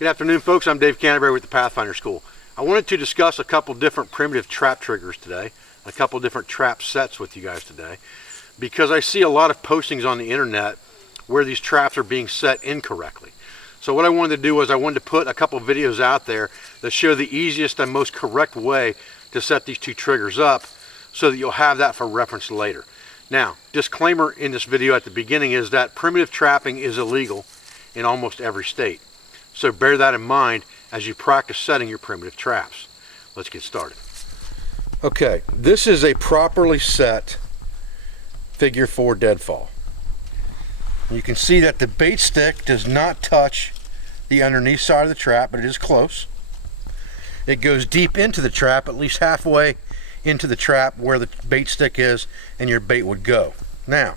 Good afternoon, folks. I'm Dave Canterbury with the Pathfinder School. I wanted to discuss a couple different primitive trap triggers today, a couple different trap sets with you guys today, because I see a lot of postings on the internet where these traps are being set incorrectly. So what I wanted to do was I wanted to put a couple videos out there that show the easiest and most correct way to set these two triggers up so that you'll have that for reference later. Now, disclaimer in this video at the beginning is that primitive trapping is illegal in almost every state. So bear that in mind as you practice setting your primitive traps. Let's get started. Okay, this is a properly set figure 4 deadfall. You can see that the bait stick does not touch the underneath side of the trap, but it is close. It goes deep into the trap, at least halfway into the trap where the bait stick is and your bait would go. Now,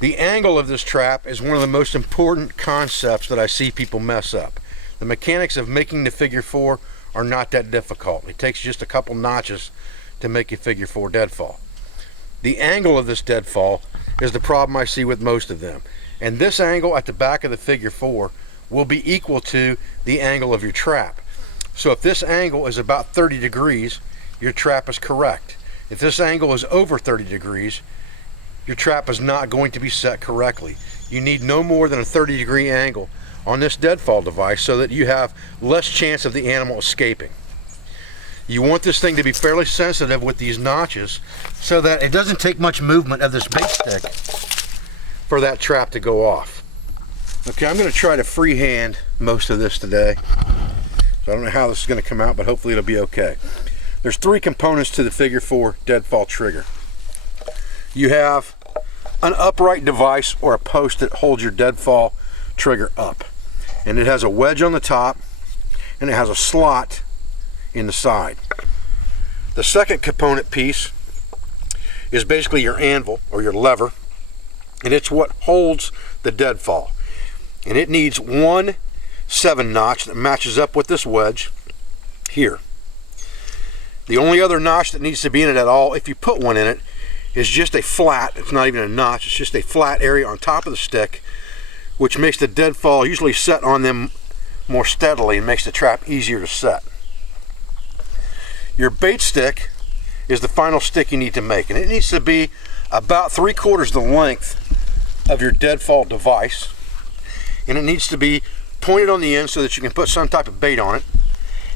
the angle of this trap is one of the most important concepts that I see people mess up. The mechanics of making the figure 4 are not that difficult. It takes just a couple notches to make a figure 4 deadfall. The angle of this deadfall is the problem I see with most of them. And this angle at the back of the figure 4 will be equal to the angle of your trap. So if this angle is about 30 degrees, your trap is correct. If this angle is over 30 degrees, your trap is not going to be set correctly. You need no more than a 30-degree angle on this deadfall device so that you have less chance of the animal escaping. You want this thing to be fairly sensitive with these notches so that it doesn't take much movement of this bait stick for that trap to go off. Okay, I'm going to try to freehand most of this today. So I don't know how this is going to come out, but hopefully it'll be okay. There's 3 components to the figure 4 deadfall trigger. You have an upright device or a post that holds your deadfall trigger up. And it has a wedge on the top and it has a slot in the side. The second component piece is basically your anvil or your lever, and it's what holds the deadfall. And it needs one 7 notch that matches up with this wedge here. The only other notch that needs to be in it at all, if you put one in it, is just a flat, it's not even a notch, it's just a flat area on top of the stick, which makes the deadfall usually set on them more steadily and makes the trap easier to set. Your bait stick is the final stick you need to make, and it needs to be about 3/4 the length of your deadfall device, and it needs to be pointed on the end so that you can put some type of bait on it.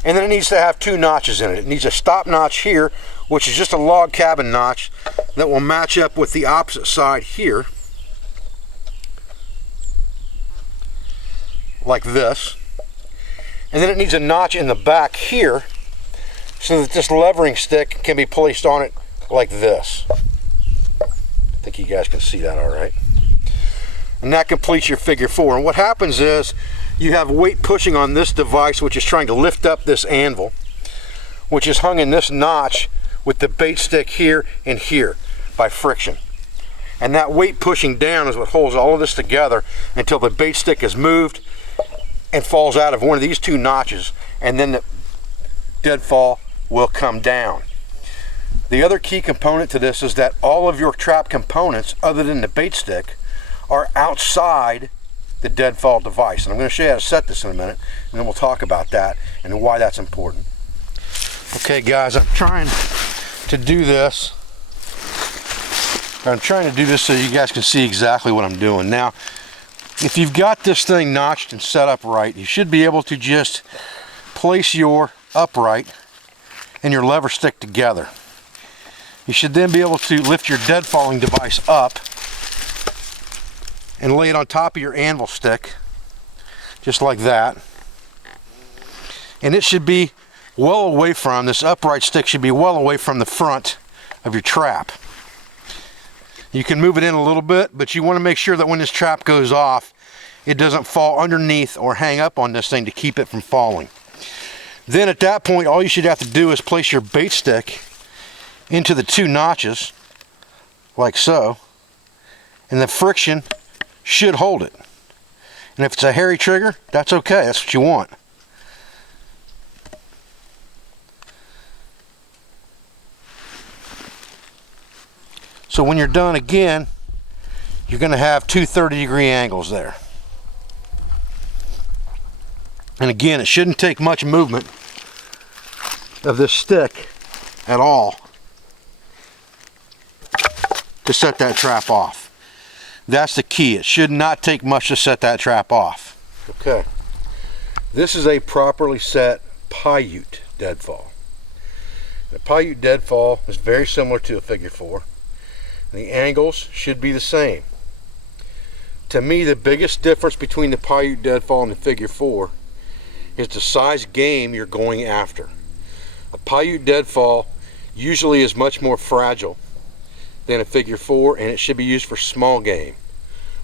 And then it needs to have 2 notches in it. It needs a stop notch here, which is just a log cabin notch that will match up with the opposite side here, like this. And then it needs a notch in the back here so that this levering stick can be placed on it like this. I think you guys can see that all right. And that completes your figure 4. And what happens is you have weight pushing on this device, which is trying to lift up this anvil, which is hung in this notch with the bait stick here and here by friction. And that weight pushing down is what holds all of this together until the bait stick is moved and falls out of one of these 2 notches, and then the deadfall will come down. The other key component to this is that all of your trap components, other than the bait stick, are outside the deadfall device. And I'm going to show you how to set this in a minute, and then we'll talk about that and why that's important. Okay guys, I'm trying to do this. I'm trying to do this so you guys can see exactly what I'm doing. Now, if you've got this thing notched and set up right, you should be able to just place your upright and your lever stick together. You should then be able to lift your deadfalling device up and lay it on top of your anvil stick, just like that. And it should be well away from, this upright stick should be well away from the front of your trap. You can move it in a little bit, but you want to make sure that when this trap goes off, it doesn't fall underneath or hang up on this thing to keep it from falling. Then at that point, all you should have to do is place your bait stick into the 2 notches, like so, and the friction should hold it. And if it's a hairy trigger, that's okay, that's what you want. So when you're done again, you're going to have two 30-degree angles there. And again, it shouldn't take much movement of this stick at all to set that trap off. That's the key. It should not take much to set that trap off. Okay. This is a properly set Paiute deadfall. The Paiute deadfall is very similar to a figure 4. The angles should be the same. To me, the biggest difference between the Paiute deadfall and the figure 4 is the size game you're going after. A Paiute deadfall usually is much more fragile than a figure 4, and it should be used for small game,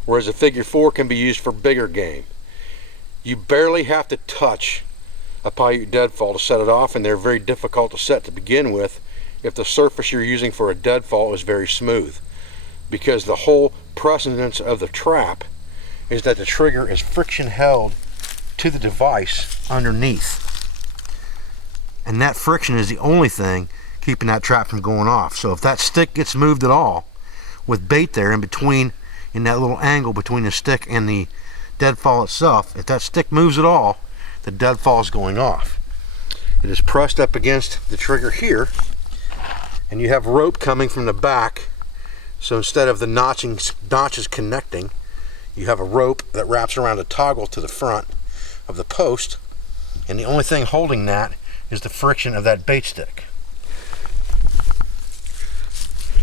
whereas a figure 4 can be used for bigger game. You barely have to touch a Paiute deadfall to set it off, and they're very difficult to set to begin with if the surface you're using for a deadfall is very smooth, because the whole precedence of the trap is that the trigger is friction held to the device underneath, and that friction is the only thing keeping that trap from going off. So if that stick gets moved at all with bait there in between, in that little angle between the stick and the deadfall itself, if that stick moves at all, the deadfall is going off. It is pressed up against the trigger here, and you have rope coming from the back, so instead of the notches connecting, you have a rope that wraps around a toggle to the front of the post, and the only thing holding that is the friction of that bait stick.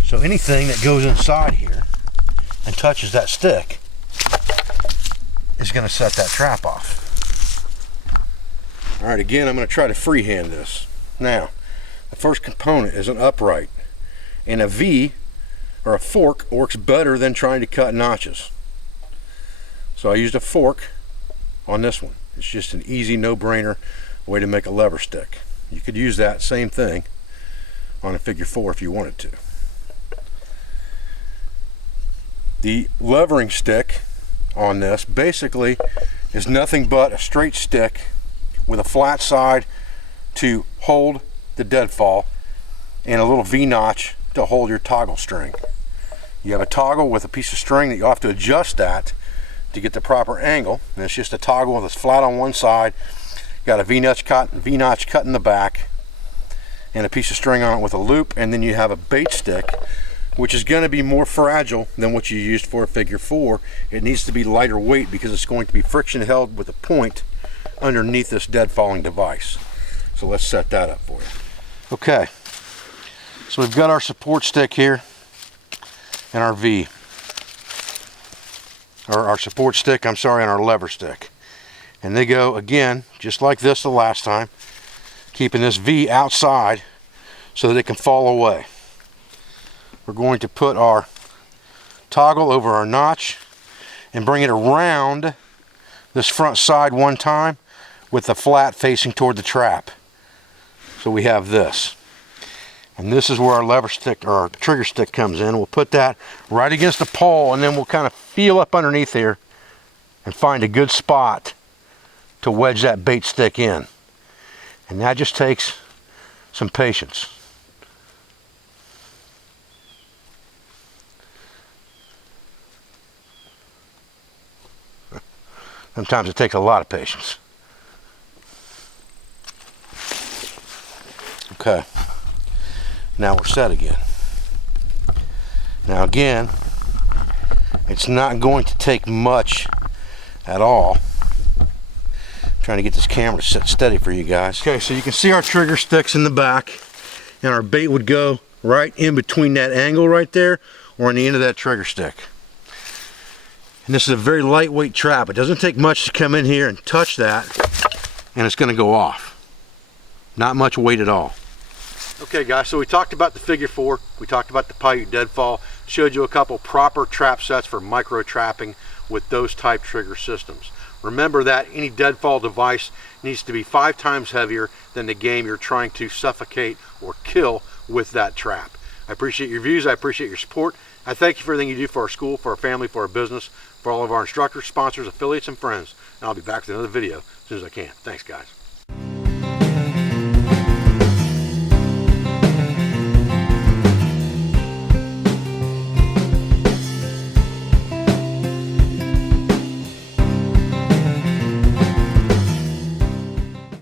So anything that goes inside here and touches that stick is going to set that trap off. All right, again, I'm going to try to freehand this. Now, the first component is an upright, and a V or a fork works better than trying to cut notches. So I used a fork on this one. It's just an easy, no-brainer way to make a lever stick. You could use that same thing on a figure 4 if you wanted to. The levering stick on this basically is nothing but a straight stick with a flat side to hold the deadfall and a little V-notch to hold your toggle string. You have a toggle with a piece of string that you have to adjust that to get the proper angle, and it's just a toggle that's flat on one side, got a V-notch cut in the back, and a piece of string on it with a loop, and then you have a bait stick, which is going to be more fragile than what you used for a figure 4. It needs to be lighter weight because it's going to be friction held with a point underneath this deadfalling device. So let's set that up for you. Okay, so we've got our support stick here and our V, or our support stick, I'm sorry, and our lever stick. And they go, again, just like this the last time, keeping this V outside so that it can fall away. We're going to put our toggle over our notch and bring it around this front side one time with the flat facing toward the trap. So we have this. And this is where our lever stick, or our trigger stick, comes in. We'll put that right against the pole, and then we'll kind of feel up underneath here and find a good spot to wedge that bait stick in. And that just takes some patience. Sometimes it takes a lot of patience. Okay, now we're set again. Now again, it's not going to take much at all. I'm trying to get this camera to sit steady for you guys. Okay, so you can see our trigger sticks in the back, and our bait would go right in between that angle right there, or on the end of that trigger stick. And this is a very lightweight trap. It doesn't take much to come in here and touch that, and it's going to go off. Not much weight at all. Okay guys, so we talked about the figure 4, we talked about the Paiute deadfall, showed you a couple proper trap sets for micro trapping with those type trigger systems. Remember that any deadfall device needs to be 5 times heavier than the game you're trying to suffocate or kill with that trap. I appreciate your views, I appreciate your support. I thank you for everything you do for our school, for our family, for our business, for all of our instructors, sponsors, affiliates, and friends. And I'll be back with another video as soon as I can. Thanks guys.